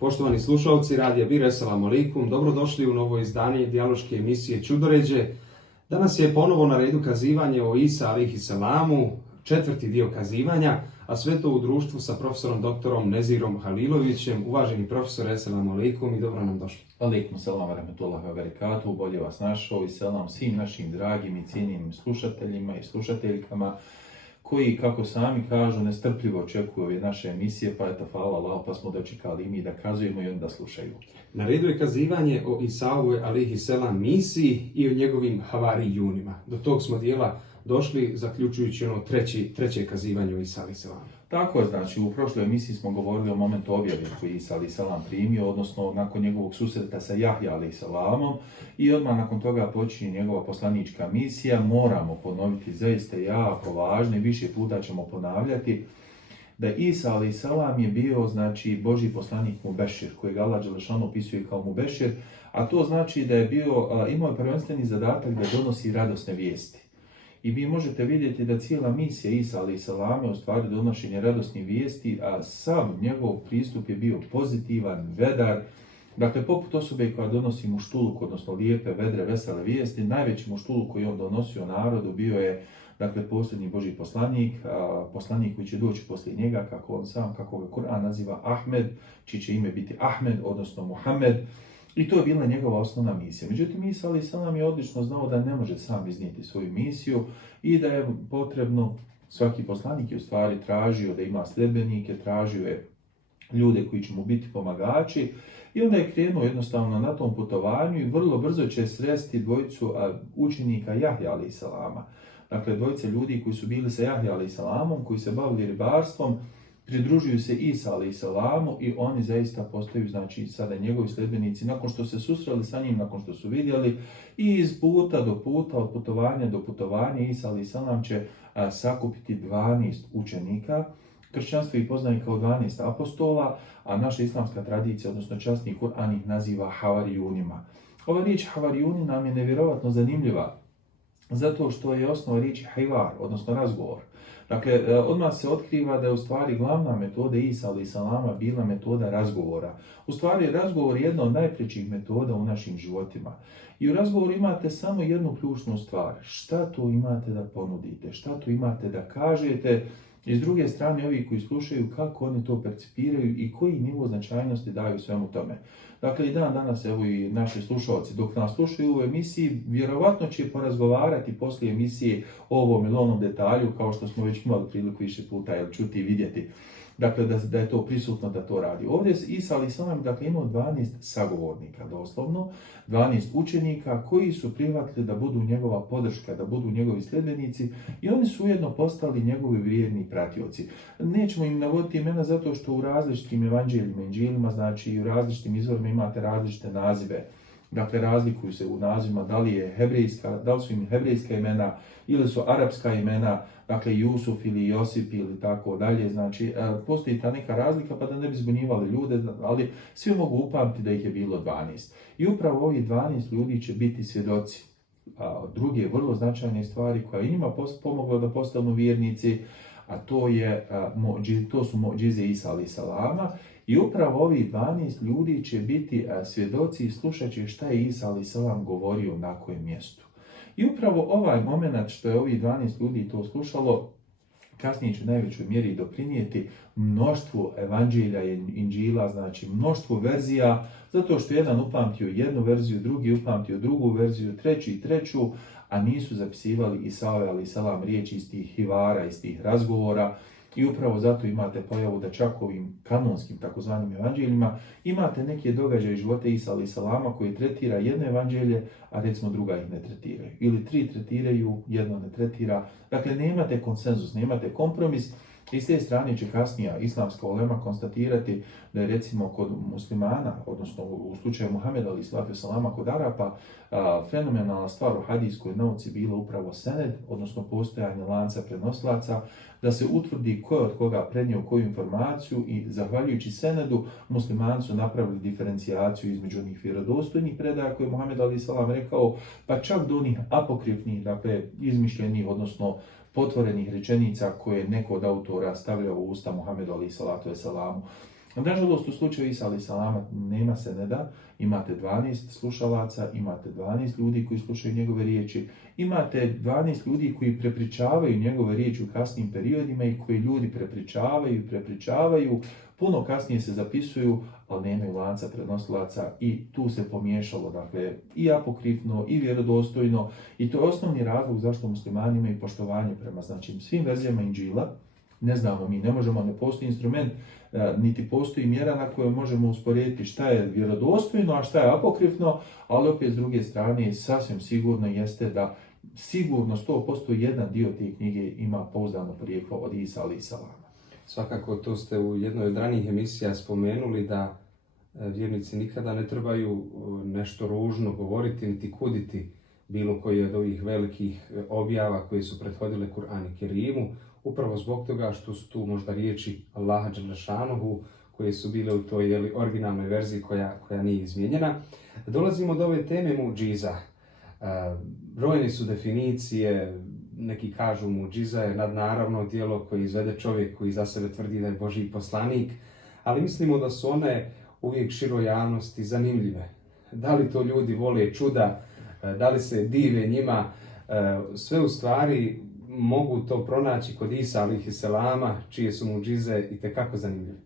Poštovani slušalci Radija Bir, Esselamu alaikum, dobrodošli u novo izdanje dijaloške emisije Čudoređe. Danas je ponovo na redu kazivanje o Isa alejhi selamu, četvrti dio kazivanja, a sve to u društvu sa profesorom doktorom Nezirom Halilovićem. Uvaženi profesor, Esselamu alaikum i dobro nam došli. Alaikum salam wa rahmatullahi wa barakatuh, bolje vas našao i selam svim našim dragim i cijenjenim slušateljima i slušateljkama koji, kako sami kažu, nestrpljivo očekuju ove naše emisije, pa eto, hvala Allah, pa smo dočekali i mi da kazujemo i onda slušaju. Na redu je kazivanje o Isaovoj alejhi selam misiji i o njegovim havarijunima. Do tog smo dijela došli, zaključujući ono treće kazivanje o Isa alejhi selamu. Tako je, znači, u prošloj emisiji smo govorili o momentu objave koji Isa alejhi selam primio, odnosno nakon njegovog susreta sa Jahja alejhi selamom, i odmah nakon toga počinje njegova poslanička misija. Moramo ponoviti, zaista jako važno i više puta ćemo ponavljati, da Isa alejhi selam je bio, znači, Božji poslanik Mubešir, kojeg Allah dželešanu opisuje kao Mubešir, a to znači da je imao prvenstveni zadatak da donosi radosne vijesti. I vi možete vidjeti da cijela misija Isa alejhi selam je u stvari donošenje radosnih vijesti, a sam njegov pristup je bio pozitivan, vedar. Dakle, poput osobe koja donosi muštuluk, odnosno lijepe, vedre, vesele vijesti, najveći muštuluk koji on donosio narodu bio je, dakle, posljednji Božji poslanik, poslanik koji će doći poslije njega, kako ga Kur'an naziva Ahmed, čije će ime biti Ahmed, odnosno Muhammed. I to je bila njegova osnovna misija. Međutim, Isa alejhi selam je odlično znao da ne može sam iznijeti svoju misiju i da je potrebno, svaki poslanik je u stvari tražio da ima sljedbenike, tražio je ljude koji će mu biti pomagači, i onda je krenuo jednostavno na tom putovanju i vrlo brzo će sresti dvojicu učenika Jahja alejhi selama. Dakle, dvojice ljudi koji su bili sa Jahja alejhi selamom, koji se bavili ribarstvom, pridružuju se Isa alejhi selamu i oni zaista postaju, znači, sada njegovi sljedbenici. Nakon što se susreli sa njim, nakon što su vidjeli, i iz puta do puta, od putovanja do putovanja, Isa alejhi selam će sakupiti 12 učenika. Kršćanstvo ih poznaje kao 12 apostola, a naša islamska tradicija, odnosno časni Kur'an, ih naziva havarijunima. Ova riječ havarijuni nam je nevjerovatno zanimljiva, zato što je osnova riječi hivar, odnosno razgovor. Dakle, odmah se otkriva da je u stvari glavna metoda Isa alejhi selama bila metoda razgovora. U stvari, razgovor je jedna od najprećih metoda u našim životima. I u razgovoru imate samo jednu ključnu stvar. Šta tu imate da ponudite? Šta tu imate da kažete? I s druge strane, ovi koji slušaju, kako oni to percipiraju i koji nivo značajnosti daju svemu tome. Dakle, i dan danas, evo i naši slušalci, dok nas slušaju u ovoj emisiji, vjerovatno će porazgovarati poslije emisije o ovom ili onom detalju, kao što smo već imali priliku više puta čuti i vidjeti. Dakle, da je to prisutno, da to radi. Ovdje Isa alejhi selam, dakle, imao 12 sagovornika, doslovno, 12 učenika koji su prihvatili da budu njegova podrška, da budu njegovi sljedbenici, i oni su ujedno postali njegovi vrijedni pratioci. Nećemo im navoditi imena zato što u različitim evanđeljima, inđilima, znači i u različitim izvorima imate različite nazive. Dakle, razlikuju se u nazivima, da li su im hebrejska imena ili su arapska imena, dakle Jusuf ili Josip ili tako dalje. Znači, postoji ta neka razlika, pa da ne bi zbunjivali ljude, ali svi mogu upamtiti da ih je bilo 12. I upravo ovih 12 ljudi će biti svjedoci druge vrlo značajne stvari koja je njima pomogla da postanu vjernici, a to su muđize Isa alejhi selama. I upravo ovih 12 ljudi će biti svjedoci i slušat će šta je Isa alejhi selam govorio na kojem mjestu. I upravo ovaj moment što je ovih 12 ljudi to slušalo, kasnije će u najvećoj mjeri doprinijeti mnoštvu evanđelja i inđila, znači mnoštvu verzija, zato što jedan upamtio jednu verziju, drugi upamtio drugu verziju, treću, a nisu zapisivali Isaove alejhi selam riječi iz tih hivara, iz tih razgovora. I upravo zato imate pojavu da čak ovim kanonskim takozvanim evanđeljima imate neke događaje života Isa alejhi selama koji tretira jedno evanđelje, a recimo druga ih ne tretiraju. Ili 3 tretiraju, jedno ne tretira. Dakle, nemate konsenzus, nemate kompromis. I s te strane će kasnija islamska ulema konstatirati da je recimo kod muslimana, odnosno u slučaju Muhameda alejhi selama kod Arapa, fenomenalna stvar u hadijskoj nauci bila upravo sened, odnosno postojanje lanca prenosilaca, da se utvrdi ko je od koga prenio koju informaciju, i zahvaljujući senedu muslimani su napravili diferencijaciju između onih vjerodostojnih predaja koje je Muhammed alejhi selam rekao, pa čak do onih apokrifnih, dakle izmišljenih, odnosno potvorenih rečenica koje neko od autora stavlja u usta Muhammedu alejhi salatu veselamu. Nažalost, u slučaju Isa alaih salama nema seneda, imate 12 slušalaca, imate 12 ljudi koji slušaju njegove riječi, imate 12 ljudi koji prepričavaju njegove riječi u kasnim periodima i koji ljudi prepričavaju, puno kasnije se zapisuju, ali nemaju lanca prenosilaca i tu se pomiješalo, dakle, i apokrifno i vjerodostojno i to je osnovni razlog zašto muslimani imaju poštovanje prema svim verzijama Inđila. Ne znamo mi, ne možemo, ne postoji instrument, niti postoji mjera na kojoj možemo usporediti šta je vjerodostojno, a šta je apokrifno, ali opet s druge strane sasvim sigurno jeste da sigurno 100% jedan dio te knjige ima pouzdano porijeklo od Isa alaih salama. Svakako, to ste u jednoj od ranijih emisija spomenuli da vjernici nikada ne trebaju nešto ružno govoriti niti kuditi bilo koji od ovih velikih objava koje su prethodile Kur'anu Kerimu, upravo zbog toga što su tu možda riječi Allaha Đelešanuhu koje su bile u toj originalnoj verziji koja nije izmijenjena. Dolazimo do ove teme muđiza. Brojne su definicije, neki kažu muđiza je nadnaravno djelo koje izvede čovjek koji za sebe tvrdi da je Božji poslanik, ali mislimo da su one uvijek široj javnosti zanimljive. Da li to ljudi vole čuda, da li se dive njima, sve u stvari mogu to pronaći kod Isa alaih salama, čije su muđize itekako zanimljive.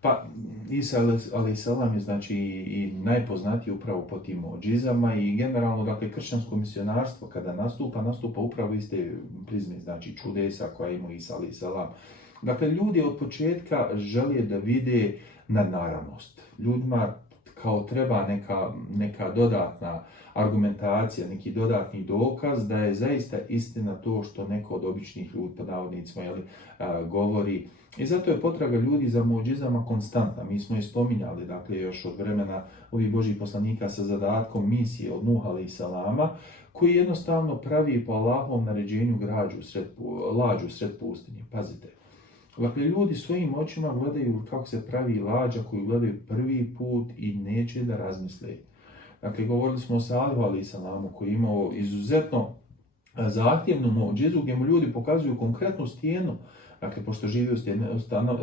Pa, Isa alaih salam je i najpoznatiji upravo po tim muđizama i generalno, dakle, kršćansko misionarstvo kada nastupa upravo iz te prizme, čudesa koja ima Isa alaih salam. Dakle, ljudi od početka žele da vide nadnaravnost. Ljudima kao treba neka dodatna argumentacija, neki dodatni dokaz da je zaista istina to što neko od običnih ljudi, pod navodnicima, govori. I zato je potraga ljudi za muđizama konstantna. Mi smo je spominjali, dakle, još od vremena ovih Božjih poslanika sa zadatkom misije od Nuh alaih salama, koji jednostavno pravi po Allahovom naređenju lađu sred pustinje. Pazite. Dakle, ljudi svojim očima gledaju kako se pravi lađa koju gledaju prvi put i neće da razmisle. Dakle, govorili smo o Salihu alaih salamu koji je imao izuzetno zahtjevnu muđizu gdje mu ljudi pokazuju konkretnu stijenu, dakle, pošto živi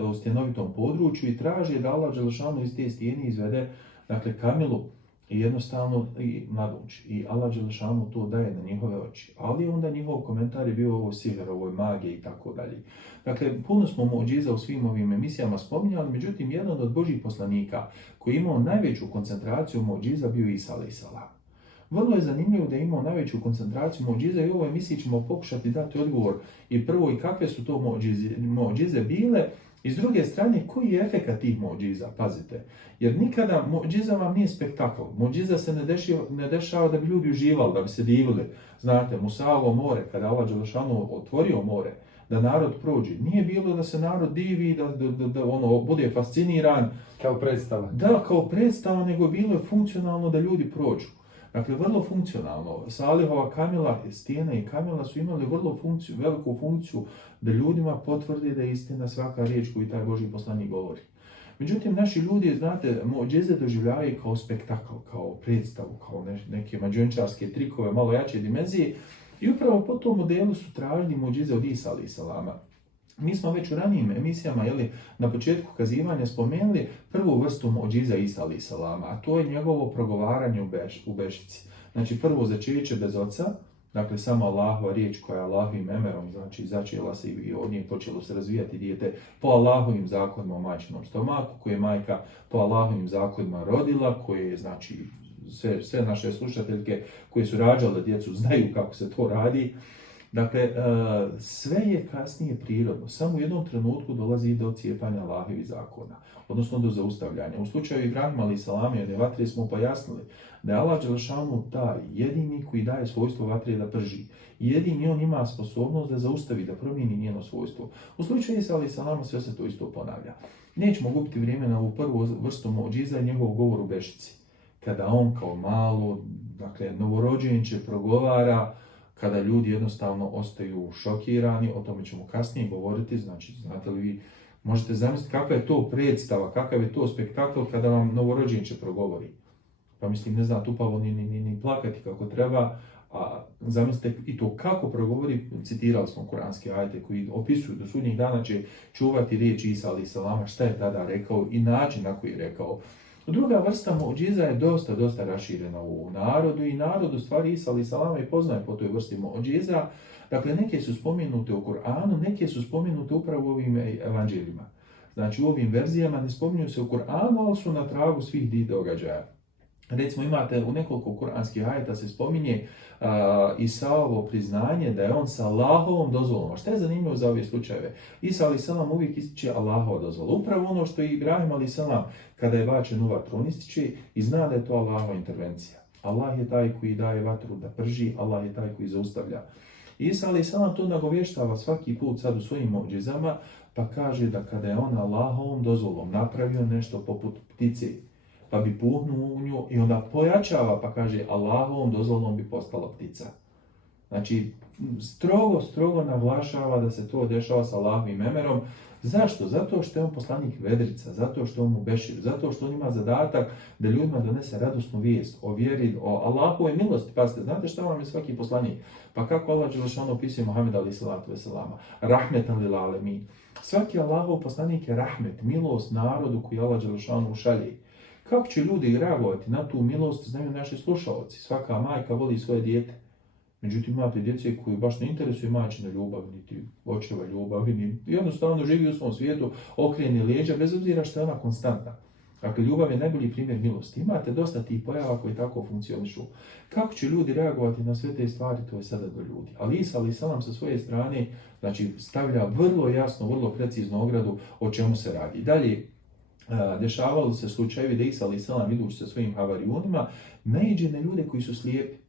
u stjenovitom području i traži da Allah Đelešanu iz te stijene izvede, dakle, kamilu i jednostavno i nadluči. I Allah Đelešanu to daje na njihove oči. Ali onda njihov komentar je bio ovo sihr, ovo magije i tako dalje. Dakle, puno smo muđiza u svim ovim emisijama spominjali, međutim, jedan od Božjih poslanika koji je imao najveću koncentraciju muđiza bio Isa alaih salam. Vrlo je zanimljivo da je imao najveću koncentraciju muđiza i u ovoj emisiji ćemo pokušati dati odgovor i prvo i kakve su to muđize bile i s druge strane koji je efekat tih muđiza, pazite. Jer nikada muđiza vam nije spektakl. Muđiza se ne dešava da bi ljudi uživali, da bi se divili. Znate, Musaovo more, kada Allah Đelešanu otvorio more, da narod prođe. Nije bilo da se narod divi, da bude fasciniran. Kao predstava. Da, kao predstava, nego bilo je funkcionalno da ljudi prođu. Dakle, vrlo funkcionalno. Salihova kamila, stijena i kamila su imali veliku funkciju da ljudima potvrdi da je istina svaka riječ koju taj Božji poslanik govori. Međutim, naši ljudi, znate, muđize doživljavaju kao spektakl, kao predstavu, kao neke mađončarske trikove, malo jače dimenzije. I upravo po tom modelu su tražili muđize od Isa alaih salama. Mi smo već u ranijim emisijama na početku kazivanja spomenuli prvu vrstu muđiza Isa alaih salama, a to je njegovo progovaranje u bešici. Znači, prvo začeće bez oca, dakle samo Allahova riječ koja je Allahovim emerom, znači začela se i od nje počelo se razvijati dijete po Allahovim zakonima u majčinom stomaku, koje je majka po Allahovim zakonima rodila, koje je, znači, sve naše slušateljke koje su rađale djecu znaju kako se to radi. Dakle, sve je kasnije prirodno. Samo u jednom trenutku dolazi do cijepanja Allahovih zakona, odnosno do zaustavljanja. U slučaju Ibrahima alaih salama i jedne vatre smo pojasnili da je Allah Đelešanu taj jedini koji daje svojstvo vatre da prži. Jedini on ima sposobnost da zaustavi, da promijeni njeno svojstvo. U slučaju Isa alaih salama sve se to isto ponavlja. Nećemo gubiti vrijeme na ovu prvu vrstu muđiza i njegov govor u bešici. Kada on kao malo, dakle, novorođenče progovara, kada ljudi jednostavno ostaju šokirani, o tome ćemo kasnije govoriti, znači, znate li vi, možete zamisliti kakva je to predstava, kakav je to spektakl kada vam novorođenče progovori. Pa mislim, ne zna tupavo ni plakati kako treba, A zamislite i to kako progovori, citirali smo kuranske ajete koji opisuju do sudnjih dana će čuvati riječ Isa alejhi selama, šta je tada rekao i način na koji je rekao. Druga vrsta muđiza je dosta raširena u narodu i narod u stvari Isa alejhi selama i poznaje po toj vrsti muđiza. Dakle, neke su spomenute u Kur'anu, neke su spomenute upravo u ovim evanđeljima. Znači, u ovim verzijama ne spominju se u Kur'anu, ali su na tragu svih tih događaja. Recimo, imate u nekoliko kuranskih ajeta se spominje Isaovo priznanje da je on sa Allahovom dozvolom. A šta je zanimljivo za ove slučajeve? Isa alejhi selam uvijek ističe Allahova dozvola. Upravo ono što je Ibrahim alejhi selam kada je bačen u vatru, on ističe i zna da je to Allahova intervencija. Allah je taj koji daje vatru da prži, Allah je taj koji zaustavlja. Isa alejhi selam to nagovještava svaki put sad u svojim muđizama, pa kaže da kada je on Allahovom dozvolom napravio nešto poput ptice, pa bi puhnuo u nju i onda pojačava, pa kaže Allahovom dozvolom bi postala ptica. Znači, strogo naglašava da se to dešava sa Allahovim emerom. Zašto? Zato što je on poslanik vedrica, zato što on mu bešir, zato što on ima zadatak da ljudima donese radosnu vijest o vjeri, o Allahovoj milosti. Pazite, znate što vam je svaki poslanik? Pa kako Allah dželešanu opisuje Muhameda alejhi salatu vesselama? Rahmetan lil alemin. Svaki Allahov poslanik je rahmet, milost narodu koji Allah dželešanu šalje. Kako će ljudi reagovati na tu milost, znaju naši slušalci. Svaka majka voli svoje dijete. Međutim, imate djece koji baš ne interesuju majčina ljubav, niti očeva ljubav, ni jednostavno živi u svom svijetu, okrene lijeđa, bez obzira što je ona konstantna. Dakle, ljubav je najbolji primjer milosti. Imate dosta tih pojava koji tako funkcionišu. Kako će ljudi reagovati na sve te stvari, to je sada do ljudi. Ali Isa alejhi selam sa svoje strane, znači, stavlja vrlo jasno, vrlo preciznu ogradu o čemu se radi. Dalje, dešavalo se slučajevi da Isa alejhi selam idući sa svojim havarijunima naiđe na ljude koji su slijepi.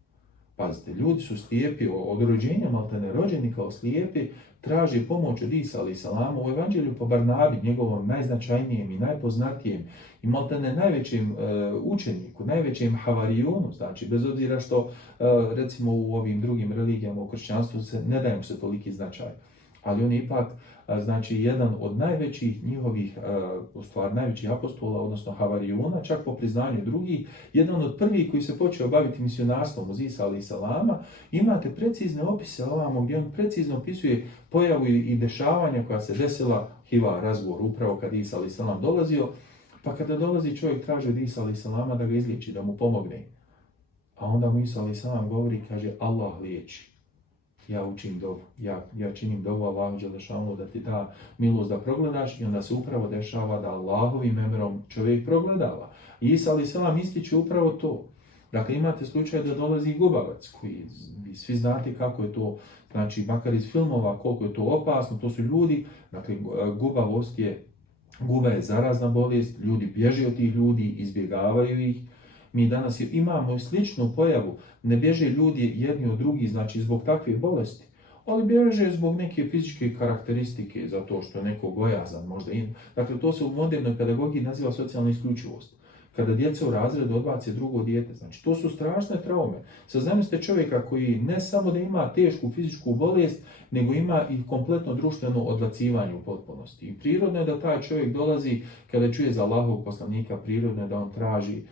Pazite, ljudi su slijepi od rođenja, maltene rođeni kao slijepi, traži pomoć od Isa alejhi selama u evanđelju po Barnabi, njegovom najznačajnijem i najpoznatijem i maltene najvećem učeniku, najvećem havarijunu, znači bez obzira što recimo u ovim drugim religijama u kršćanstvu ne daje mu se toliki značaj. Ali on je ipak znači jedan od najvećih njihovih, u stvari najvećih apostola, odnosno havarijuna, čak po priznanju drugih, jedan od prvih koji se počeo baviti misionarstvom uz Isa alejhi selama. Imate precizne opise ovamo gdje on precizno opisuje pojavu i dešavanja koja se desila, hiva razgovor upravo kad Isa alejhi selam dolazio, pa kada dolazi čovjek traži od Isa alejhi selama da ga izliječi, da mu pomogne. A onda mu Isa alejhi selam govori, kaže Allah liječi. Ja učim dovu, ja činim dovu Allahu dželešanu da ti da milost da progledaš i onda se upravo dešava da Allahovim emerom čovjek progledava. I Isa alejhi selam ističe upravo to. Dakle, imate slučaj da dolazi gubavac koji vi svi znate kako je to, znači makar iz filmova koliko je to opasno, to su ljudi, dakle gubavost je, guba je zarazna bolest, ljudi bježe od tih ljudi, izbjegavaju ih. Mi danas imamo sličnu pojavu, ne bježe ljudi jedni od drugih, znači zbog takve bolesti, ali bježe zbog neke fizičke karakteristike, zato što je neko gojazan, možda Dakle, to se u modernoj pedagogiji naziva socijalna isključivost. Kada djeca u razredu odbace drugo dijete, znači to su strašne traume. Sad zamislite čovjeka koji ne samo da ima tešku fizičku bolest, nego ima i kompletno društveno odbacivanje u potpunosti. I prirodno je da taj čovjek dolazi, kada čuje za Allahovog poslanika, prirodno je da on traži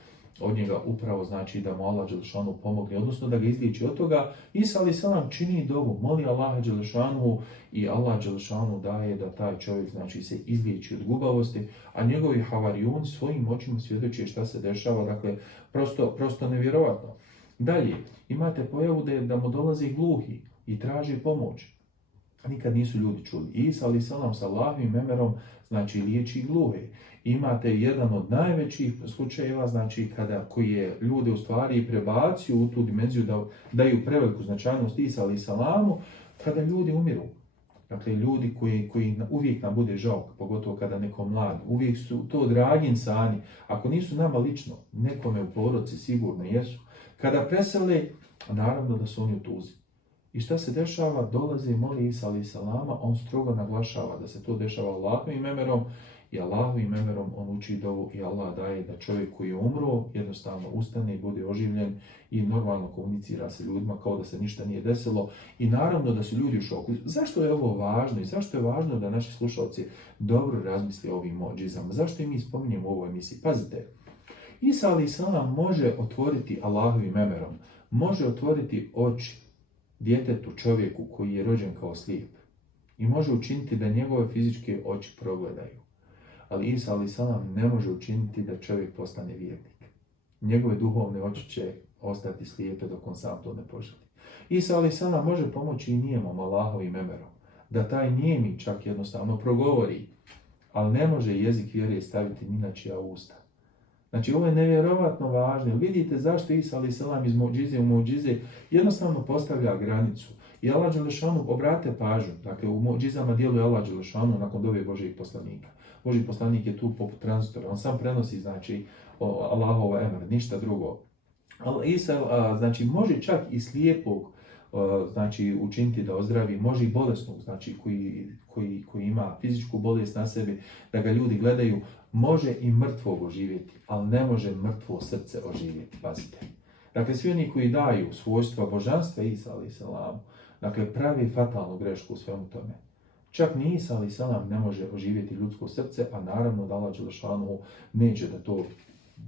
od njega upravo znači da mu Allah dželešanu pomogne, odnosno da ga izliječi od toga. Isa alejhi selam čini dovu, moli Allaha dželešanu i Allah dželešanu daje da taj čovjek znači se izliječi od gubavosti, a njegovi havarijuni svojim očima svjedoče šta se dešava, dakle prosto nevjerovatno. Dalje, imate pojavu da mu dolazi gluhi i traži pomoć. Nikad nisu ljudi čuli. Isa alejhi selam sa Allahovim emerom znači liječi gluhe. Imate jedan od najvećih slučajeva, znači koji je ljude u stvari prebacio u tu dimenziju da daju preveliku značajnost Isa alejhi selamu, kada ljudi umiru. Dakle, ljudi koji uvijek nam bude žao, pogotovo kada neko mladi, uvijek su to dragi insani. Ako nisu nama lično, nekome u porodici sigurno jesu. Kada presele, naravno da su oni u tuzi. I šta se dešava? Dolazi, moli Isa alejhi selama, on strogo naglašava da se to dešava Allahovim emerom i Allahovim emerom on uči dovu i Allah daje da čovjek koji je umro jednostavno ustane i bude oživljen i normalno komunicira sa ljudima kao da se ništa nije desilo i naravno da su ljudi u šoku. Zašto je ovo važno i zašto je važno da naši slušalci dobro razmisle o ovim muđizama? Zašto i mi spominjemo u ovoj emisiji? Pazite, Isa alejhi selam može otvoriti Allahovim emerom može otvoriti oči djetetu, čovjeku koji je rođen kao slijep i može učiniti da njegove fizičke oči progledaju. Ali Isa a.s. ne može učiniti da čovjek postane vjernik. Njegove duhovne oči će ostati slijepe dok on sam to ne poželi. Isa a.s. može pomoći i nijemom Allahovim emerom, da taj nijemi čak jednostavno progovori, ali ne može jezik vjere staviti ni na čija usta. Znači, ovo je nevjerovatno važno. Vidite zašto Isa a.s. iz muđize u muđize jednostavno postavlja granicu. I Allah Đelešanu, obrate pažnju, dakle u muđizama djeluje Allah Đelešanu nakon dove Božijeg poslanika. Božji poslanik je tu poput tranzitora, on sam prenosi, znači, Allahova emr, ništa drugo. Ali Isa, znači, može čak i slijepog, znači, učiniti da ozdravi, može i bolesnog, znači, koji ima fizičku bolest na sebi, da ga ljudi gledaju, može i mrtvog oživjeti, ali ne može mrtvo srce oživjeti, pazite. Dakle, svi oni koji daju svojstva božanstva Isa a.s. dakle, pravi fatalnu grešku u svemu tome. Čak ni Isa a.s. ne može oživjeti ljudsko srce, a naravno da Allah Đelešanu neće da to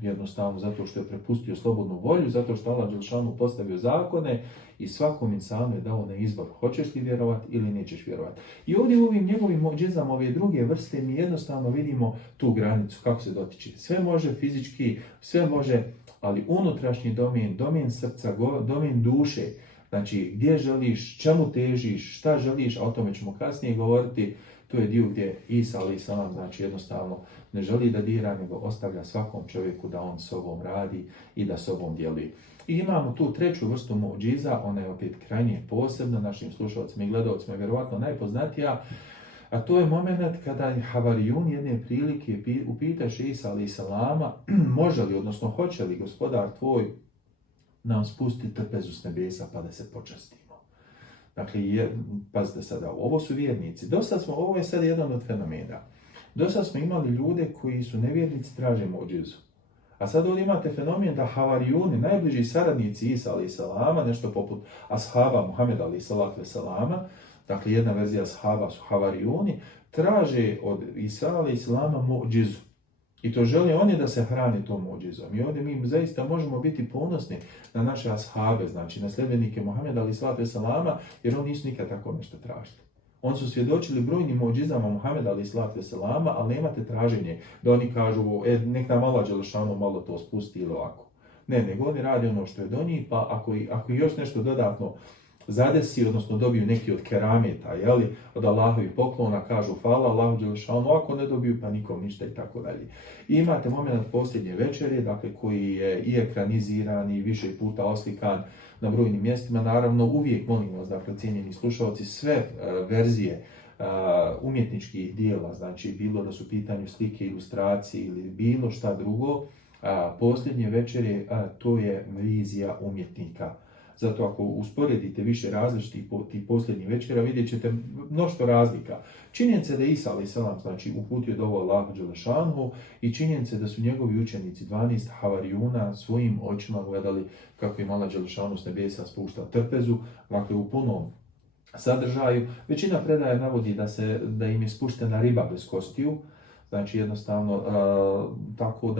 jednostavno zato što je prepustio slobodnu volju, zato što Allah Đelešanu postavio zakone i svakom insanu je dao na izbor hoćeš li vjerovati ili nećeš vjerovati. I ovdje u ovim njegovim muđizama, ove druge vrste, mi jednostavno vidimo tu granicu, kako se dotiče. Sve može fizički, sve može, ali unutrašnji domen srca, domen duše, znači gdje želiš, čemu težiš, šta želiš, a o tome ćemo kasnije govoriti. To je dio gdje Isa a.s. znači jednostavno ne želi da dira, nego ostavlja svakom čovjeku da on sobom radi i da sobom djeluje. I imamo tu treću vrstu muđiza, ona je opet krajnje posebna našim slušalcima i gledalcima, vjerovatno najpoznatija, a to je moment kada Havarijun jedne prilike upitaše Isa a.s. može li, odnosno hoće li gospodar tvoj nam spustiti trpezu s nebesa pa da se počastimo. Dakle, pazite sada, ovo su vjernici. Ovo je sad jedan od fenomena. Dosad smo imali ljude koji su nevjernici, traže muđizu. A sad ovdje imate fenomen da Havarijuni, najbliži saradnici Isa a.s., nešto poput ashaba Muhameda a.s., dakle jedna verzija ashaba su Havarijuni, traže od Isa a.s. muđizu. I to žele oni da se hrani tom muđizom. I ovdje mi zaista možemo biti ponosni na naše ashabe, znači na sljedbenike Muhameda a.s., jer oni nisu nikad tako nešto tražili. Oni su svjedočili brojnim muđizama Muhameda a.s., ali nemate traženje da oni kažu nek nam Allah Đelešanu malo to spusti ili ovako. Ne, nego oni rade ono što je do njih, pa ako još nešto dodatno zadesi, odnosno dobiju neki od kerameta, od Allahovih poklona, kažu hvala Allahu Đelešanu, ako ne dobiju pa nikom ništa i tako dalje. I imate moment posljednje večeri, dakle, koji je i ekraniziran i više puta oslikan na brojnim mjestima. Naravno, uvijek molim vas, dakle, cijenjeni slušalci, sve verzije umjetničkih dijela, znači bilo da su u pitanju slike, ilustracije ili bilo šta drugo, posljednje večeri to je vizija umjetnika. Zato ako usporedite više različitih tih posljednjih večera, vidjet ćete mnoštvo razlika. Činjenica da je Isa a.s. znači uputio dovu Allahu Đelešanu i činjenica da su njegovi učenici, 12 Havarijuna, svojim očima gledali kako im Allah Đelešanu s nebesa spušta trpezu, dakle u punom sadržaju. Većina predaja navodi da im je spuštena riba bez kostiju, znači jednostavno tako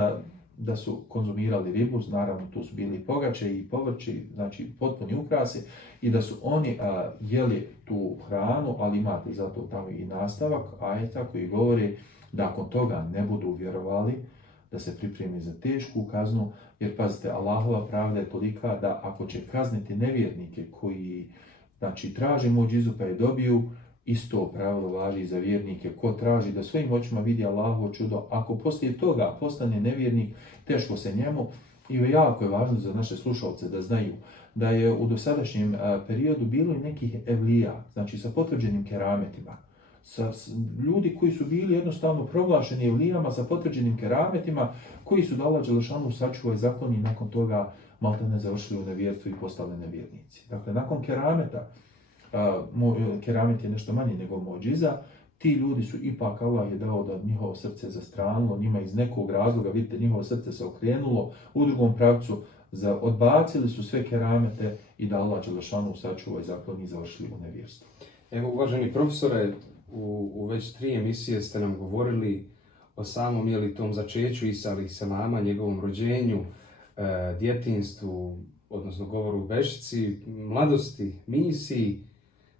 da su konzumirali ribu, naravno tu su bili pogače i povrće, znači potpuni ukrasi, i da su oni jeli tu hranu, ali imate zato tamo i nastavak ajeta koji govori da ako toga ne budu vjerovali, da se pripremi za tešku kaznu, jer pazite, Allahova pravda je tolika da ako će kazniti nevjernike koji, znači, traže muđizu pa je dobiju, isto pravilo važi i za vjernike. Ko traži da svojim očima vidi Allahovo čudo, ako poslije toga postane nevjernik, teško se njemu. I jako je važno za naše slušalce da znaju da je u dosadašnjem periodu bilo i nekih evlija, znači sa potvrđenim kerametima. Ljudi koji su bili jednostavno proglašeni evlijama sa potvrđenim kerametima, koji su da Allah Đelešanu sačuvaj zakon i nakon toga maltene završili u nevjerstvu i postali nevjernici. Dakle, nakon kerameta, keramet je nešto manje nego muđiza, ti ljudi su ipak, Allah je dao da njihovo srce zastranilo, njima iz nekog razloga, vidite, njihovo srce se okrenulo u drugom pravcu, odbacili su sve keramete i da Allah Đelešanu sačuvaj zakon i završili u nevjerstvu. Evo, uvaženi profesore, u već 3 emisije ste nam govorili o samom tom začeću Isa a.s., njegovom rođenju, djetinjstvu, odnosno govoru u Bešici, mladosti, misiji,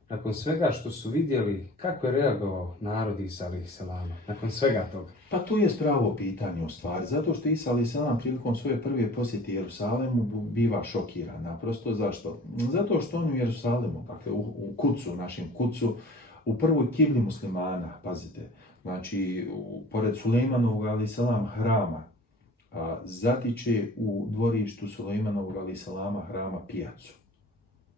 nakon svega što su vidjeli, kako je reagovao narod Isa alejhi selama, nakon svega toga? Pa tu je pravo pitanje u stvari, zato što Isa alejhi selam prilikom svoje prve posjete Jerusalemu biva šokiran. Naprosto zašto? Zato što on u Jerusalemu, dakle u kucu, našem kucu, u prvoj kibli muslimana, pazite, znači pored Sulejmanovog alejhi selam hrama, zatiče u dvorištu Sulejmanovog alejhi selama hrama pijacu.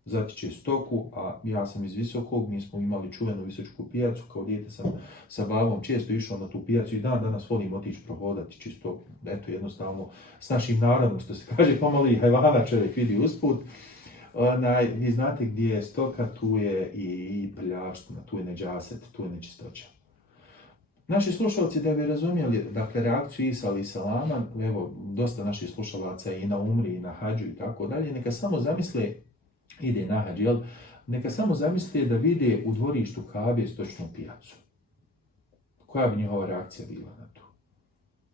Zatiče stoku, a ja sam iz Visokog, mi smo imali čuvenu Visočku pijacu, kao dijete sam sa babom često išao na tu pijacu i danas volim otići prohodati, čisto, eto, jednostavno, s našim narodom, što se kaže, pomalo i hajvana čovjek vidi usput. Vi znate gdje je stoka, tu je i prljavština, tu je neđaset, tu je nečistoća. Naši slušalci, da bi razumjeli, dakle, reakciju Isa alejhi selama, evo, dosta naših slušalaca i na umri, i na hađu i tako dalje, neka samo zamisle, ide na hađ, jel? Neka samo zamisle da vide u dvorištu Kabe stočnu pijacu. Koja bi njihova reakcija bila na to?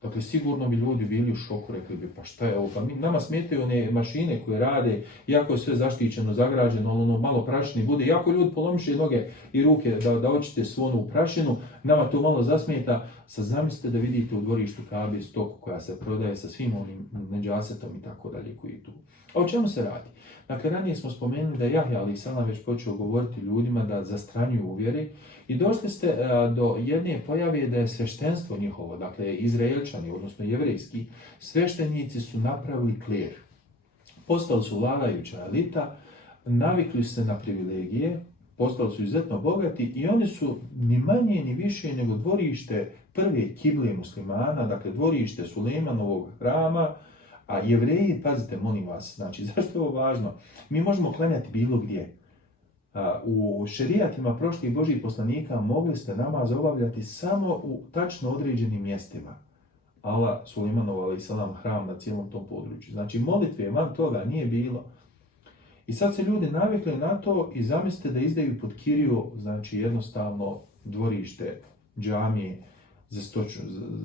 Dakle, sigurno bi ljudi bili u šoku, rekli bi, pa šta je ovo? Pa nama smetaju one mašine koje rade, iako je sve zaštićeno, zagrađeno, ono malo prašni bude, iako ljudi polomiše noge i ruke da očiste svu onu prašinu, nama to malo zasmeta. Sad zamislite da vidite u dvorištu Kabe stoku koja se prodaje sa svim onim neđasetom i tako dalje koji tu. A o čemu se radi? Dakle, ranije smo spomenuli da je Jahja alejhi selam već počeo govoriti ljudima da zastranjuju u vjeri i došli ste do jedne pojave da je sveštenstvo njihovo, dakle Izraelčani, odnosno jevrejski, sveštenici su napravili kler. Postali su vladajuća elita, navikli se na privilegije, postali su izuzetno bogati i oni su ni manje ni više nego dvorište prve kible muslimana, dakle dvorište Sulejmanovog hrama. A Jevreji, pazite, molim vas, znači, zašto je ovo važno? Mi možemo klanjati bilo gdje. U šerijatima prošlih Božjih poslanika mogli ste namaz obavljati samo u tačno određenim mjestima. Allah, Sulejmanov alejhi selam, hram na cijelom tom području. Znači, molitve van toga nije bilo. I sad se ljudi navikli na to i zamislite da izdaju pod kiriju, znači jednostavno dvorište, džamije,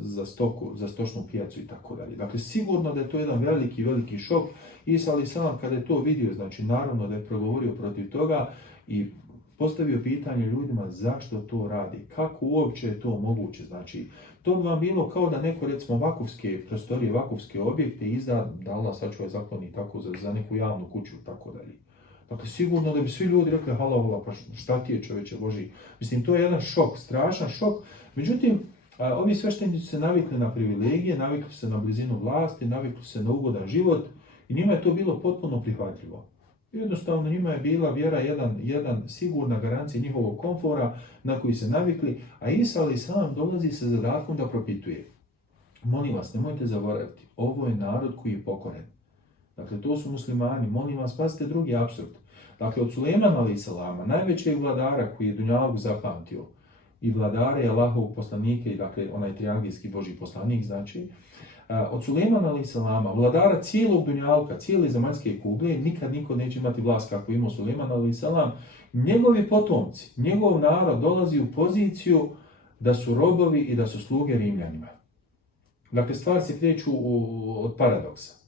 za stoku, za stočnu pijacu i tako dalje. Dakle, sigurno da je to jedan veliki šok. Isa alejhi selam kada je to vidio, znači naravno da je progovorio protiv toga i postavio pitanje ljudima zašto to radi, kako uopće je to moguće. Znači, to bi vam bilo kao da neko, recimo, vakufske prostorije, vakufske objekte izda, da Allah sačuva zakloni tako za neku javnu kuću i tako dalje. Dakle, sigurno da bi svi ljudi rekli, hala, pa šta ti je, čoveče Božji. Mislim, to je jedan šok, strašan šok. Međutim, ovi sveštenici se navikli na privilegije, navikli se na blizinu vlasti, navikli se na ugodan život i njima je to bilo potpuno prihvatljivo. Jednostavno njima je bila vjera jedan sigurna garancija njihovog komfora na koji se navikli, a Isa alejhi selam dolazi sa zadatkom da propituje. Molim vas, nemojte zaboraviti, ovo je narod koji je pokoren. Dakle, to su muslimani, molim vas, pazite drugi apsurd. Dakle, od Sulejmana alejhi selama, najvećeg vladara koji je dunjalog zapamtio, i vladare i Allahovog poslanika, i dakle onaj triangijski Božji poslanik, znači, od Sulejmana alejhi selama, vladara cijelog dunjalka, cijele zemaljske kugle, nikad niko neće imati vlast kako imao Sulejman alejhi selam. Njegovi potomci, njegov narod dolazi u poziciju da su robovi i da su sluge Rimljanima. Dakle, stvari se kreću od paradoksa.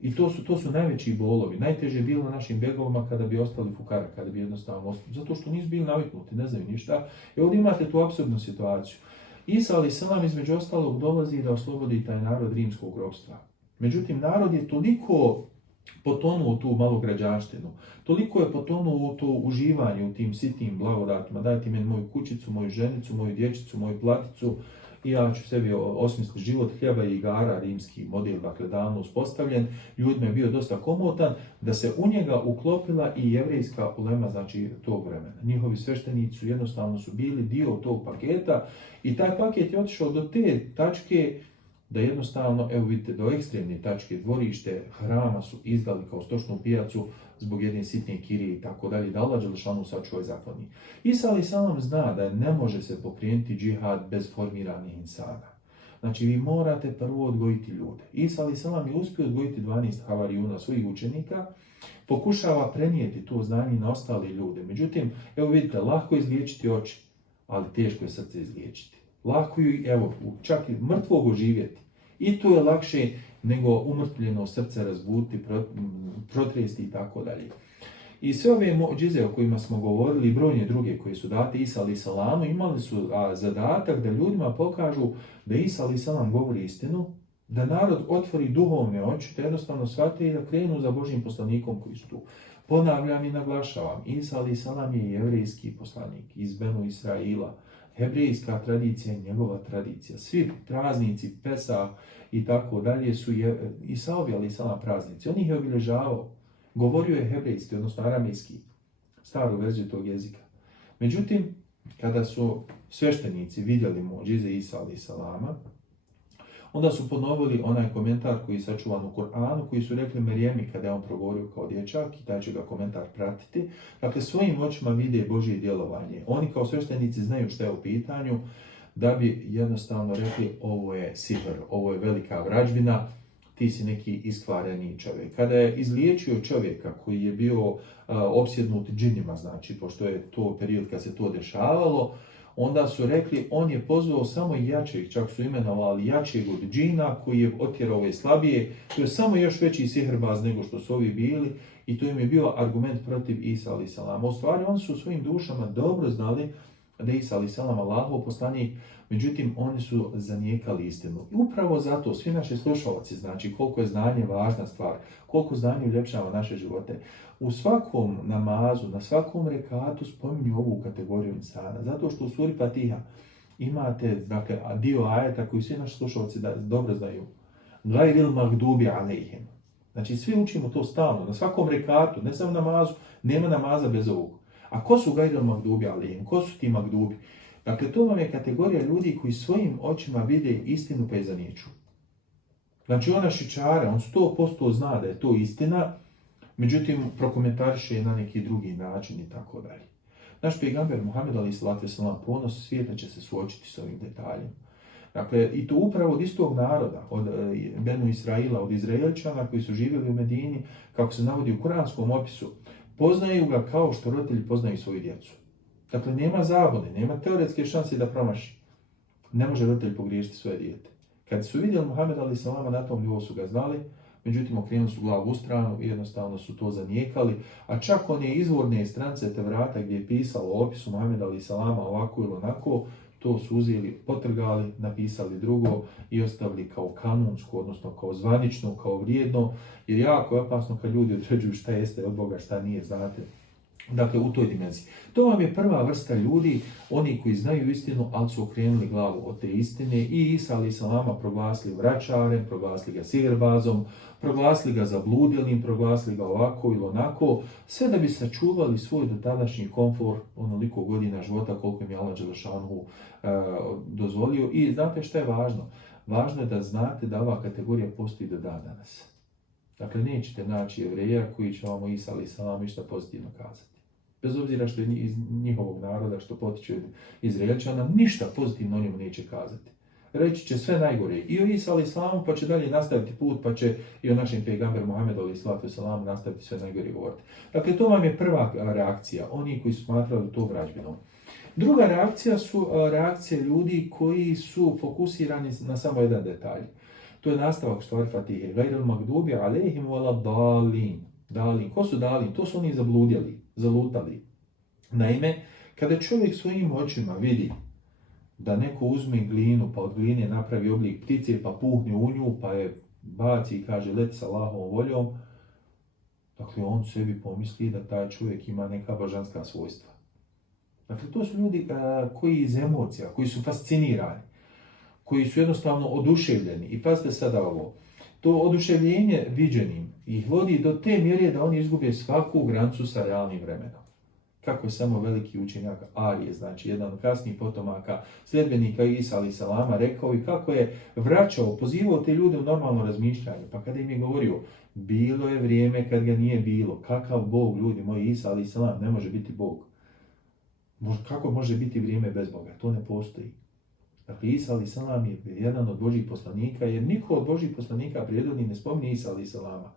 I to su najveći bolovi. Najteže je bilo na našim begovima kada bi ostali fukara, kada bi jednostavno ostali. Zato što nisu bili naviknuti, ne znaju ništa. I ovdje imate tu apsurdnu situaciju. Isa alejhi selam između ostalog dolazi da oslobodi taj narod rimskog ropstva. Međutim, narod je toliko potonuo u tu malograđanštinu, toliko je potonuo u to uživanje u tim sitnim blagodatima. Dajte meni moju kućicu, moju ženicu, moju dječicu, moju platicu, i ja ću sebi osmisliti život, hljeba i igara, rimski model, dakle davno uspostavljen, ljudima je bio dosta komotan, da se u njega uklopila i jevrejska ulema, znači tog vremena. Njihovi sveštenici jednostavno su bili dio tog paketa i taj paket je otišao do te tačke da jednostavno, evo vidite, do ekstremne tačke dvorište hrama su izdali kao stočnu pijacu zbog jedne sitne kirije i tako dalje, da Allah dželešanu sačuva i zakloni. Isa alejhi selam zna da ne može se pokrenuti džihad bez formiranih insana. Znači, vi morate prvo odgojiti ljude. Isa alejhi selam je uspio odgojiti 12 havarijuna, svojih učenika, pokušava prenijeti to znanje na ostale ljude. Međutim, evo vidite, lako je izliječiti oči, ali teško je srce izliječiti. Lako je, evo, čak i mrtvog oživjeti. I to je lakše nego umrtvljeno srce razbuti, protresti i tako dalje. I sve ove muđize o kojima smo govorili i brojne druge koji su date Isa alaih salamu imali su zadatak da ljudima pokažu da Isa alaih salam govori istinu, da narod otvori duhovne oči, da jednostavno shvate i da krenu za Božjim poslanikom koji su tu. Ponavljam i naglašavam, Isa alaih salam je jevrejski poslanik iz Benu Israila. Hebrejska tradicija je njegova tradicija. Svi praznici, Pesah i tako dalje su Isaovi alaih salam praznici. On ih je obilježavao. Govorio je hebrejski, odnosno aramejski, staru verziju tog jezika. Međutim, kada su sveštenici vidjeli muđize Isa alaih salama, onda su ponovili onaj komentar koji je sačuvan u Kur'anu, koji su rekli Merijemi kada je on progovorio kao dječak i taj će ga komentar pratiti. Dakle, svojim očima vide Božje djelovanje. Oni kao sveštenici znaju što je u pitanju, da bi jednostavno rekli ovo je sihr, ovo je velika vražbina, ti si neki iskvareni čovjek. Kada je izliječio čovjeka koji je bio opsjednut džinima, znači, pošto je to period kad se to dešavalo, onda su rekli, on je pozvao samo jačeg, čak su imenovali jačeg od džina, koji je otjerao ove slabije, to je samo još veći sihrbaz nego što su ovi bili, i to im je bio argument protiv Isa alaih salama. U stvari, oni su u svojim dušama dobro znali da je Isa alaih salam Allahov poslanik, međutim, oni su zanijekali istinu. I upravo zato, svi naši slušalci, znači koliko je znanje važna stvar, koliko znanje uljepšava naše živote, u svakom namazu, na svakom rekatu spominju ovu kategoriju insana. Zato što u suri Fatiha imate, dakle, dio ajeta koji svi naši slušalci dobro znaju. Gajril magdubi alejhim. Znači, svi učimo to stalno, na svakom rekatu, ne samo namazu, nema namaza bez ovog. A ko su gajril magdubi alejhim? Ko su ti magdubi? Dakle, to vam je kategorija ljudi koji svojim očima vide istinu pa je zaniječu. Znači, ona šičara, on 100% zna da je to istina, međutim, prokomentariše je na neki drugi način i tako dalje. Naš pejgamber Muhammed alaih salatu vesselam ponos svijeta će se suočiti s ovim detaljem. Dakle, i to upravo od istog naroda, od Benu Israila, od Izraelčana koji su živjeli u Medini, kako se navodi u kuranskom opisu, poznaju ga kao što roditelji poznaju svoju djecu. Dakle, nema zabune, nema teoretske šanse da promaši. Ne može roditelj pogriješiti svoje dijete. Kad su vidjeli Muhammed alaih salama na tom nivou su ga znali, međutim okrenuli su glavu u stranu i jednostavno su to zanijekali, a čak one izvorne strance Tevrata gdje je pisalo o opisu Muhammed alaih salama ovako ili onako, to su uzeli, potrgali, napisali drugo i ostavili kao kanonsku, odnosno kao zvanično, kao vrijedno, jer jako je opasno kad ljudi određuju šta jeste od Boga, šta nije, znate. Dakle, u toj dimenziji. To vam je prva vrsta ljudi, oni koji znaju istinu, ali su okrenuli glavu od te istine i Isa alaih salama proglasili vračarem, proglasili ga sihrbazom, proglasili ga zabludelim, proglasili ga ovako ili onako, sve da bi sačuvali svoj dotadašnji komfor, onoliko godina života koliko im je Allah dželešanu dozvolio. I znate šta je važno? Važno je da znate da ova kategorija postoji do dan danas. Dakle, nećete naći Jevreja koji će vam o Isa alaih salam išta pozitivno kazati. Bez obzira što je iz njihovog naroda, što potiče od Izraelčana, ništa pozitivno o njemu neće kazati. Reći će sve najgore i o Isa alaih salamu, pa će dalje nastaviti put, pa će i o našem pejgamberu Muhammedu alaih salatu salamu nastaviti sve najgore govoriti. Dakle, to vam je prva reakcija, oni koji su smatrali to vražbinom. Druga reakcija su reakcije ljudi koji su fokusirani na samo jedan detalj. To je nastavak stvari Fatihe. Gajril magdubi alejhim wala dalin. Dalin. Ko su dalin? To su oni zabludjeli, zalutali. Naime, kada čovjek svojim očima vidi da neko uzme glinu, pa od gline napravi oblik ptice, pa puhne u nju, pa je baci i kaže leti sa Allahovom voljom, dakle on sebi pomisli da taj čovjek ima neka božanska svojstva. Dakle, to su ljudi koji iz emocija, koji su fascinirani, koji su jednostavno oduševljeni. I pazite sada ovo, to oduševljenje viđenim ih vodi do te mjere da oni izgube svaku granicu sa realnim vremenom. Kako je samo veliki učenjak Arije, znači jedan od kasnijih potomaka sljedbenika Isa alaih salama, rekao i kako je vraćao, pozivao te ljude u normalno razmišljanje. Pa kada im je govorio, bilo je vrijeme kad ga nije bilo, kakav Bog, ljudi moji, Isa alaih salam ne može biti Bog. Kako može biti vrijeme bez Boga? To ne postoji. Dakle, Isa alaih salam je jedan od Božjih poslanika, jer niko od Božjih poslanika prijedodni ne spominje Isa alaih salama,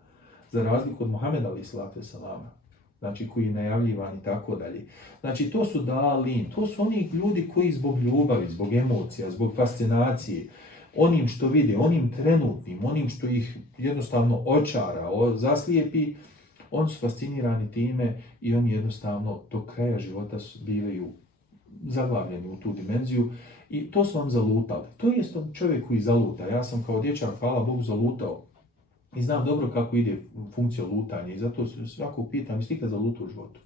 za razliku od Muhameda alaih salama, znači koji je najavljivan i tako dalje. Znači, to su dalin, to su oni ljudi koji zbog ljubavi, zbog emocija, zbog fascinacije, onim što vide, onim trenutnim, onim što ih jednostavno očara, zaslijepi, oni su fascinirani time i oni jednostavno do kraja života bivaju zaglavljeni u tu dimenziju i to su vam zalutali. To je čovjek koji zaluta. Ja sam kao dječak, hvala Bogu, zalutao i znam dobro kako ide funkcija lutanja i zato svakog pitam, jesi ikad zalutao u životu?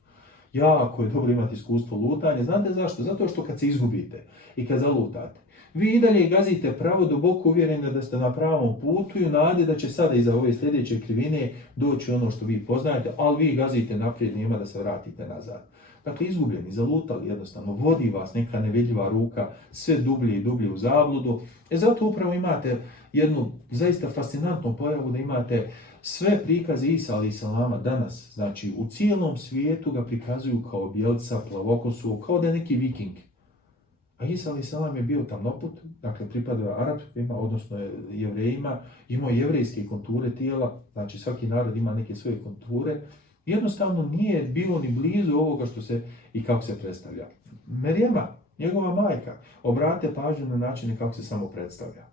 Jako je dobro imati iskustvo lutanja. Znate zašto? Zato što kad se izgubite i kad zalutate, vi i dalje gazite pravo, duboko uvjereni da ste na pravom putu i u nadi da će sada iza ove sljedeće krivine doći ono što vi poznajete, ali vi gazite naprijed, nema da se vratite nazad. Dakle, izgubljeni, zalutali jednostavno, vodi vas neka nevidljiva ruka sve dublje i dublje u zabludu. Zato upravo imate jednu zaista fascinantnu pojavu da imate sve prikaze Isa alejhi selama danas, znači u cijelom svijetu ga prikazuju kao bijelca, plavokosu, kao da je neki viking. A Isa alejhi selam je bio tamnoput, dakle pripadao je Arapima, odnosno Jevrejima, imao jevrejske konture tijela, znači svaki narod ima neke svoje konture. Jednostavno nije bilo ni blizu ovoga što se i kako se predstavlja. Merijema, njegova majka, obrate pažnju na načine kako se samo predstavlja.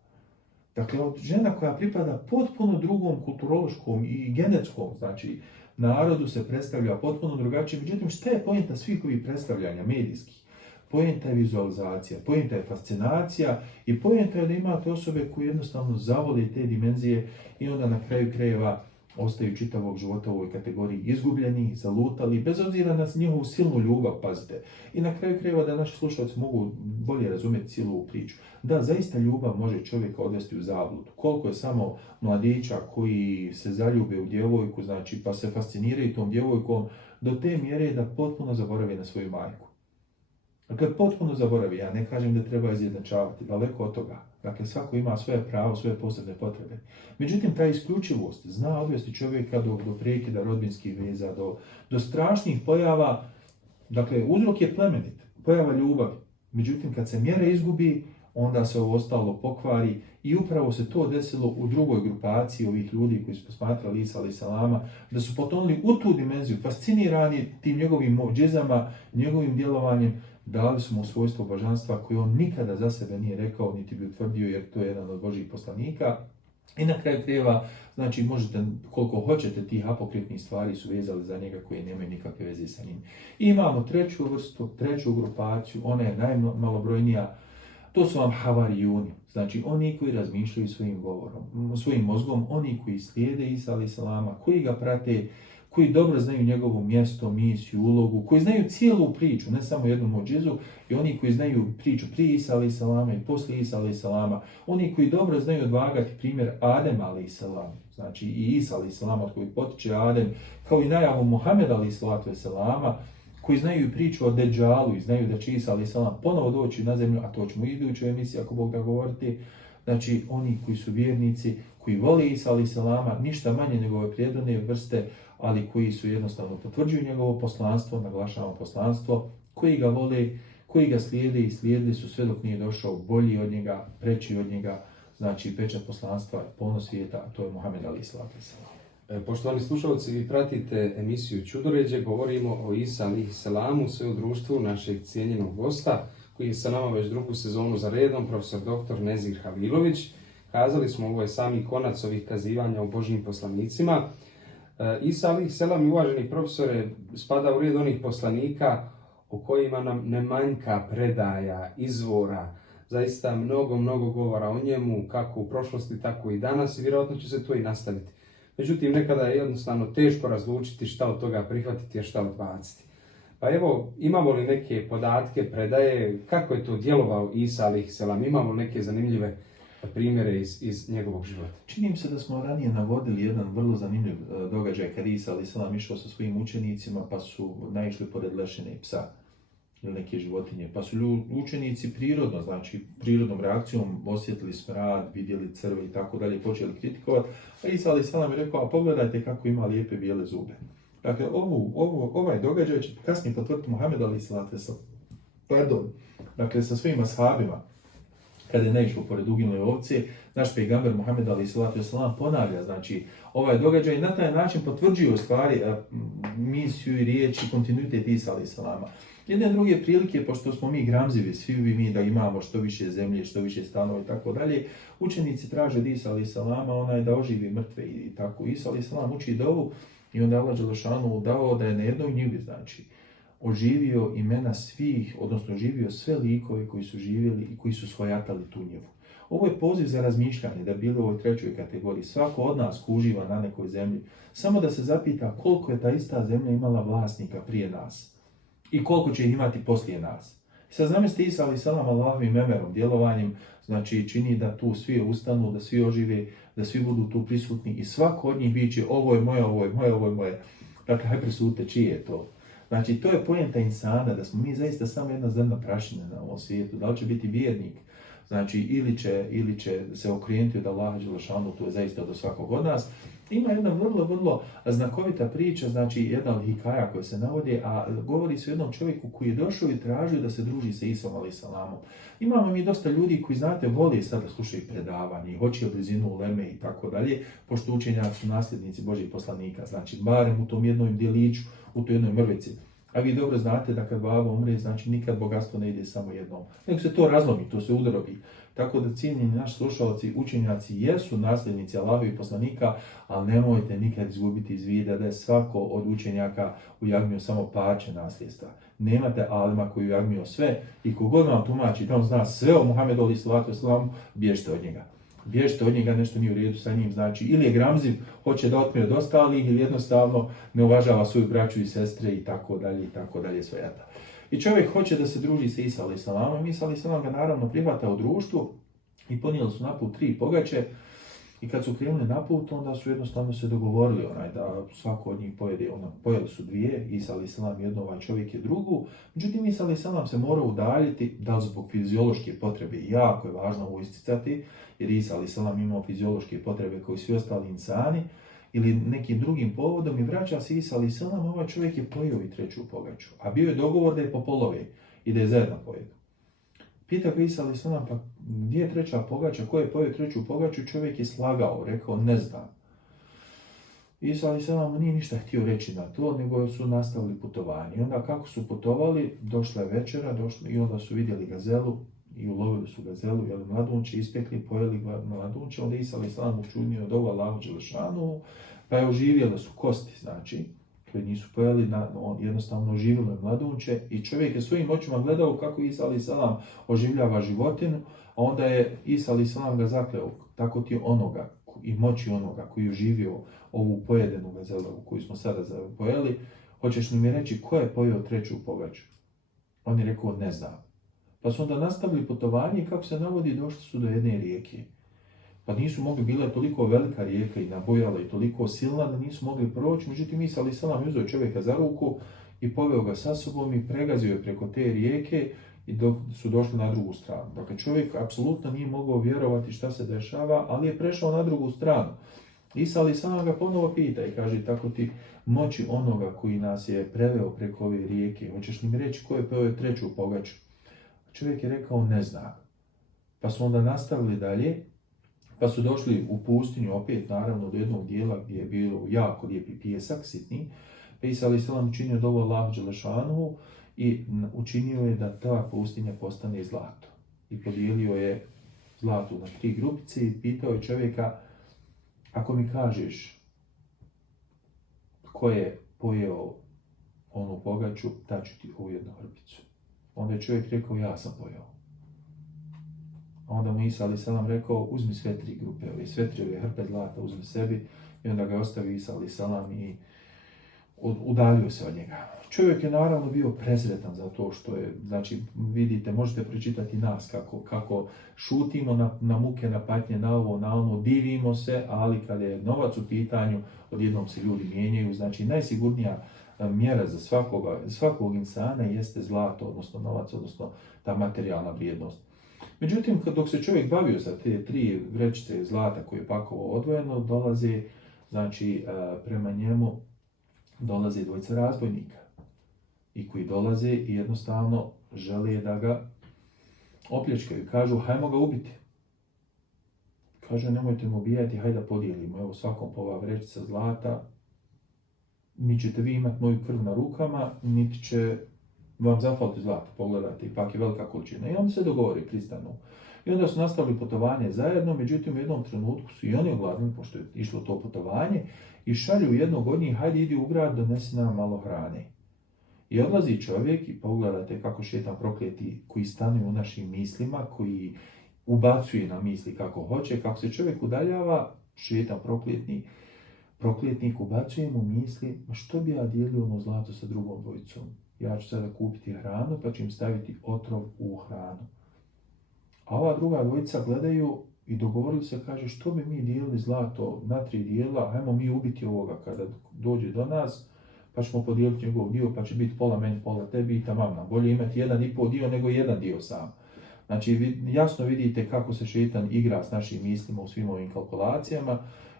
Dakle, žena koja pripada potpuno drugom kulturološkom i genetskom, znači narodu se predstavlja potpuno drugačije. Međutim, šta je poenta svih ovih predstavljanja medijskih? Poenta je vizualizacija, poenta je fascinacija i poenta je da imate osobe koje jednostavno zavole te dimenzije i onda na kraju krajeva ostaju čitavog života u ovoj kategoriji izgubljeni, zalutali, bez obzira na njihovu silnu ljubav, pazite. I na kraju krajeva da naši slušalci mogu bolje razumjeti cijelu ovu priču. Da, zaista ljubav može čovjeka odvesti u zabludu. Koliko je samo mladića koji se zaljube u djevojku, znači pa se fasciniraju tom djevojkom do te mjere da potpuno zaboravi na svoju majku. Dakle, potpuno zaboravi, ja ne kažem da treba izjednačavati, daleko od toga. Dakle, svako ima svoje pravo, svoje posebne potrebe. Međutim, ta isključivost zna odvesti čovjeka do prekida rodbinskih veza, do strašnih pojava. Dakle, uzrok je plemenit, pojava ljubavi. Međutim, kad se mjera izgubi, onda se ovo ostalo pokvari i upravo se to desilo u drugoj grupaciji ovih ljudi koji su posmatrali Isa alejhi selama, da su potonuli u tu dimenziju, fascinirani tim njegovim muđizama, njegovim djelovanjem, dali su mu svojstvo božanstva koje on nikada za sebe nije rekao, niti bi utvrdio, jer to je jedan od Božjih poslanika. I na kraju krajeva, znači možete koliko hoćete tih apokrifnih stvari su vezali za njega koje nemaju nikakve veze sa njim. I imamo treću vrstu, treću grupaciju, ona je najmalobrojnija, to su vam havarijuni, znači oni koji razmišljaju svojim govorom, svojim mozgom, oni koji slijede Isa alejhi selama, koji ga prate, koji dobro znaju njegovo mjesto, misiju, ulogu, koji znaju cijelu priču, ne samo jednu muđizu, i oni koji znaju priču prije Isa alejhi selama i poslije Isa alejhi selama, oni koji dobro znaju odvagati primjer Adema alejhi selama, znači i Isa alejhi selama od kojeg potiče Adem, kao i najavu Muhameda alejhi selama, koji znaju priču o Deđalu i znaju da će Isa alejhi selam ponovo doći na zemlju, a to ćemo u idućoj emisiji ako Bog da govoriti. Znači oni koji su vjernici, koji vole Isa alejhi selama, ništa manje nego ove prirodne vrste, ali koji su jednostavno potvrđuju njegovo poslanstvo, naglašavamo poslanstvo, koji ga vole, koji ga slijede i slijedili su sve dok nije došao bolji od njega, preći od njega, znači pečat poslanstva, ponos svijeta, a to je Muhammed alejhi selam. Poštovani slušalci, vi pratite emisiju Čudoređe, govorimo o Isa alejhi selamu, sve u društvu našeg cijenjenog gosta, koji je sa nama već drugu sezonu za redom, profesor dr. Nezir Halilović. Kazali smo, ovo je sami konac ovih kazivanja o Božjim poslanicima. Isa alejhi selam, uvaženi profesore, spada u red onih poslanika o kojima nam ne manjka predaja, izvora, zaista mnogo govora o njemu, kako u prošlosti, tako i danas, i vjerojatno će se to i nastaviti. Međutim, nekada je jednostavno teško razlučiti šta od toga prihvatiti, a šta odbaciti. Pa evo, imamo li neke podatke, predaje, kako je to djelovao Isa alejhi selam? Imamo neke zanimljive primjere iz njegovog života? Čini mi se da smo ranije navodili jedan vrlo zanimljiv događaj kad Isa alejhi selam išao sa svojim učenicima, pa su naišli pored lešine psa ili neke životinje, pa su učenici prirodno, znači prirodnom reakcijom osjetili smrad, vidjeli crve i tako dalje, počeli kritikovati, a Isa alejhi selam je rekao, a pogledajte kako ima lijepe bijele zube. Dakle, ovaj događaj će kasnije potvrditi Muhammed alejhi selam, dakle sa svojim ashabima, kada je naišao pored uginule ovce, naš pejgamber Muhammed alejhi selam ponavlja, znači ovaj događaj na taj način potvrđuje u stvari misiju i riječ i kontinuitet Isa alejhi selama. Jedne druge prilike, pošto smo mi gramzivi, svi bi mi da imamo što više zemlje, što više stanova i tako dalje, učenici traže od Isa alaih salama, onaj da oživi mrtve i tako. Isa alaih salam uči dovu i onda Allah dželešanu dao da je na jednoj njivi, znači, oživio imena svih, odnosno oživio sve likove koji su živjeli i koji su svojatali tu njivu. Ovo je poziv za razmišljanje, da bilo u ovoj trećoj kategoriji. Svako od nas ko uživa na nekoj zemlji, samo da se zapita koliko je ta ista zemlja imala vlasnika prije nas i koliko će ih imati poslije nas. I sad zamislite Isa alaih salam Allahovim emerom, djelovanjem, znači čini da tu svi ustanu, da svi ožive, da svi budu tu prisutni i svako od njih biće ovo je moje, ovo je moje, ovo je moje. Dakle, haj presudite čije je to. Znači, to je poenta insana, da smo mi zaista samo jedna zrna prašine na ovom svijetu. Da li će biti vjernik, znači, ili će se okrenuti od Allaha dželešanu, to je zaista do svakog od nas. Ima jedna vrlo znakovita priča, znači jedna od hikaja koja se navodi, a govori se o jednom čovjeku koji je došao i tražio da se druži sa Isom alaih salamom. Imamo mi dosta ljudi koji, znate, vole sad da slušaju predavanje, hoće blizinu uleme i tako dalje, pošto učenjaci su nasljednici Božjih poslanika, znači barem u tom jednom djeliću, u toj jednoj mrvici. A vi dobro znate da kad baba umre, znači nikad bogatstvo ne ide samo jednom. Nego se to razlomi, to se udrobi. Tako da cijenjeni naši slušalci, učenjaci jesu nasljednici Allahovih poslanika, ali nemojte nikad izgubiti iz vida da je svako od učenjaka ujagmio samo parče nasljedstva. Nemate alima koji ujagmio sve i kogod vam tumači da on zna sve o Muhammedu alaih salatu vesselam, bježite od njega. Bježite od njega, nešto nije u redu sa njim, znači ili je gramziv, hoće da otmije od ostalih, ili jednostavno ne uvažava svoju braću i sestre i tako dalje svojata. I čovjek hoće da se druži sa Isa alaih salamom, Isa alaih salam ga naravno prihvata u društvu i ponijeli su na put 3 pogače i kad su krenuli na put, onda su jednostavno se dogovorili da svako od njih pojede, pojeli su 2, Isa alaih salam jednu, ovaj čovjek je drugu, međutim Isa alaih salam se mora udaljiti, da li zbog fiziološke potrebe, jako je važno ovo isticati, jer Isa alaih salam imao fiziološke potrebe kao i svi ostali insani, ili nekim drugim povodom i vraća se Isa alaih salam, ovaj čovjek je pojeo i 3. pogaču, a bio je dogovor da je po polove i da je zajedno pojedu. Pita ga Isa alaih salam, pa gdje je 3. pogača, ko je pojeo 3. pogaču, čovjek je slagao, rekao ne znam. Isa alaih salam nije ništa htio reći na to, nego su nastavili putovanje. I onda kako su putovali, došla je večera, i onda su vidjeli gazelu, i ulovili su gazelu, jeli mladunče, ispekli, pojeli mladunče, onda Isa alaih salam učinio dovu Allahu dželešanu, pa je oživjele su kosti, znači, koji nisu pojeli, jednostavno oživjelo je mladunče i čovjek je svojim očima gledao kako Isa alaih salam oživljava životinu, a onda je Isa alaih salam ga zakleo, tako ti onoga i moći onoga koji je oživio ovu pojedenu gazelu koju smo sada pojeli, hoćeš li mi reći ko je pojeo 3. pogaču? On je rekao ne znam. Pa su onda nastavili putovanje i kako se navodi došli su do jedne rijeke. Pa nisu mogli, bila je toliko velika rijeka i nabojala i toliko silna da nisu mogli proći. Međutim, Isa alaih salam uzeo čovjeka za ruku i poveo ga sa sobom i pregazio je preko te rijeke i dok su došli na drugu stranu. Dakle, čovjek apsolutno nije mogao vjerovati šta se dešava, ali je prešao na drugu stranu. Isa alaih salam ga ponovo pita i kaže tako ti moći onoga koji nas je preveo preko ove rijeke. Hoćeš li mi reći ko je pojeo 3. pogaču? Čovjek je rekao ne zna. Pa su onda nastavili dalje, pa su došli u pustinju opet naravno do jednog dijela gdje je bilo jako lijepi pijesak, sitni. Pa Isa alaih salam učinio dovu Allahu dželešanu i učinio je da ta pustinja postane zlato. I podijelio je zlato na 3 grupice i pitao je čovjeka ako mi kažeš ko je pojeo onu pogaču, daću ti ovu jednu hrpicu. Onda je čovjek rekao, ja sam pojeo. Onda mu Isa alaih salam rekao, uzmi sve 3 grupe, sve 3 hrpe zlata, uzmi sebi. I onda ga ostavi Isa alaih salam i udaljio se od njega. Čovjek je naravno bio presretan za to što je, znači vidite, možete pročitati nas kako šutimo na muke, na patnje, na ovo, na ono, divimo se, ali kada je novac u pitanju, odjednom se ljudi mijenjaju. Znači najsigurnija mjera za svakog insana jeste zlato, odnosno novac, odnosno ta materijalna vrijednost. Međutim, dok se čovjek bavio sa te 3 vrećice zlata koje je pakovao odvojeno, dolaze, znači prema njemu dolaze 2 razbojnika i koji dolaze i jednostavno žele da ga opljačkaju. Kažu, hajmo ga ubiti. Kaže, nemojte mu ubijati, hajde da podijelimo. Evo svakom po ova vrećica zlata, niti ćete vi imati moju krv na rukama, niti vam zafali zlata, pogledajte, ipak je velika količina. I oni se dogovori, pristanu. I onda su nastavili putovanje zajedno, međutim u jednom trenutku su i oni ogladnili, pošto je išlo to putovanje, i šalju jednog od njih, hajde idi u grad, donesi nam malo hrane. I odlazi čovjek i pogledajte kako šetan prokleti koji stane u našim mislima, koji ubacuje na misli kako hoće, kako se čovjek udaljava, šetan prokletnik ubacuje mu misli, ma što bi ja dijelio ono zlato sa drugom dvojicom? Ja ću sada kupiti hranu pa ću im staviti otrov u hranu. A ova druga dvojica gledaju i dogovorili se, kaže, što bi mi dijelili zlato na 3 dijela, hajmo mi ubiti ovoga kada dođe do nas, pa ćemo podijeliti njegov dio, pa će biti pola meni, pola tebi i tamam. Bolje imati 1,5 dio nego 1 dio sam. Znači, vi jasno vidite kako se šetan igra s našim mislima u svim ovim kalkulacijama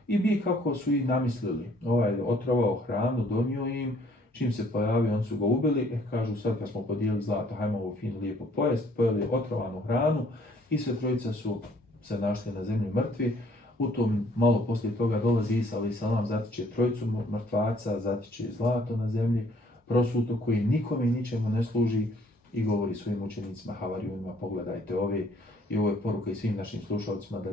i bi kako su i namislili. Ovaj je otrovao hranu, donio im, čim se pojavio, on su ga ubili, kažu sad kad smo podijelili zlato, hajmo ovo fino lijepo pojesti, pojeli otrovanu hranu i sve trojica su se našli na zemlji mrtvi. U tom malo poslije toga dolazi Isa alaih salam, zatiče trojicu mrtvaca, zatiče zlato na zemlji, prosuto koji nikome i ničemu ne služi i govori svojim učenicima, havarijunima, pogledajte ove. I ovo je poruka i svim našim slušalcima da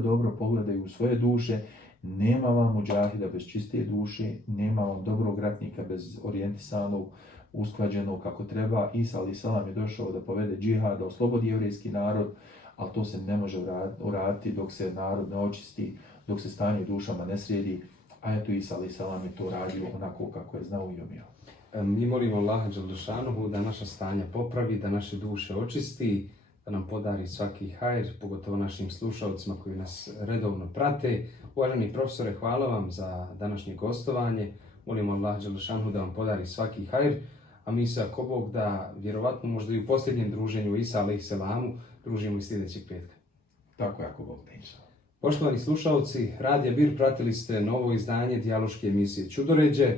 dobro pogledaju u svoje duše. Nema vam muđahida bez čiste duše, nema vam dobrog ratnika bez orijentisanog, usklađenog kako treba. Isa alaih salam je došao da povede džihad, da oslobodi jevrijski narod, ali to se ne može uraditi dok se narod ne očisti, dok se stanje u dušama ne sredi. A eto Isa alaih salam je to radio onako kako je znao i umio. Mi molimo Allaha dželešanohu da naša stanja popravi, da naše duše očisti, da nam podari svaki hajr, pogotovo našim slušalcima koji nas redovno prate. Uvaženi profesore, hvala vam za današnje gostovanje. Molimo Allaha dželešanohu da vam podari svaki hajr, a mi se, ako Bog da, vjerovatno možda i u posljednjem druženju Isa alaih selamu družimo i sljedećeg petka. Tako je, ako Bog da. Poštovani slušalci, Radija Bir, pratili ste novo izdanje dijaloške emisije Čudoređe.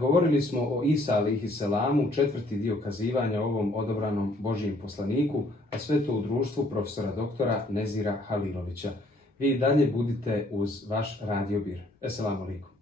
Govorili smo o Isa alejhi selamu, 4. dio kazivanja o ovom odabranom Božijem poslaniku, a sve to u društvu profesora doktora Nezira Halilovića. Vi dalje budite uz vaš Radio Bir. Esselamu alaikum.